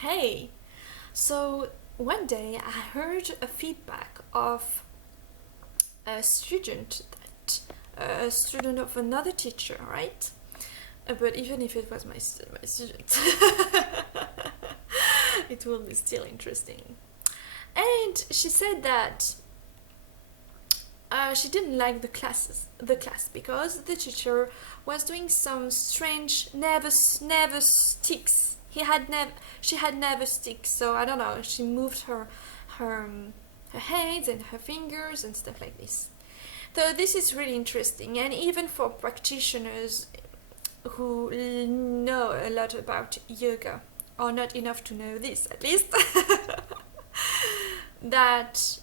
Hey, so one day I heard a feedback of a student a student of another teacher, right? But even if it was my student, it will be still interesting. And she said that she didn't like the class because the teacher was doing some strange nervous ticks. She had nervous ticks, so I don't know. She moved her her hands and her fingers and stuff like this. So this is really interesting, and even for practitioners who know a lot about yoga, or not enough to know this at least, that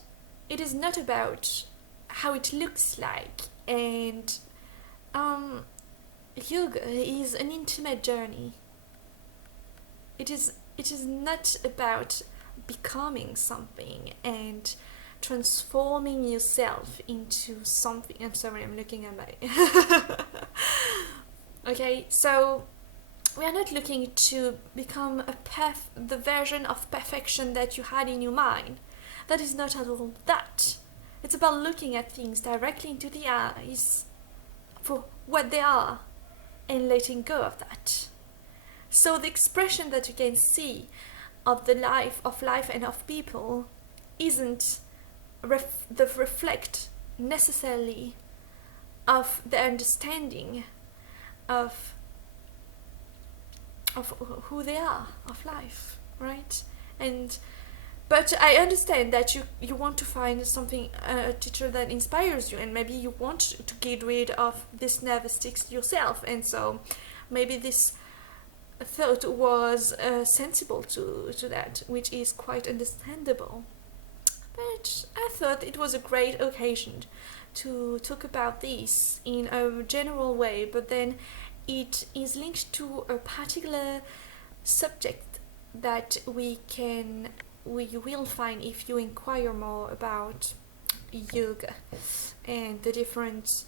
it is not about how it looks like, and um, yoga is an intimate journey. It is not about becoming something and transforming yourself into something. I'm sorry, I'm looking at my okay, so we are not looking to become the version of perfection that you had in your mind. That is not at all that. It's about looking at things directly into the eyes for what they are and letting go of that. So the expression that you can see of the life and of people isn't the reflect necessarily of the understanding of of who they are, of life, right? And but I understand that you want to find something, a teacher that inspires you, and maybe you want to get rid of this nervous tics yourself, and so maybe this thought was sensible to that, which is quite understandable. But I thought it was a great occasion to talk about this in a general way, but then it is linked to a particular subject that we will find if you inquire more about yoga and the different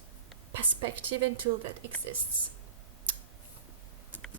perspective and tool that exists.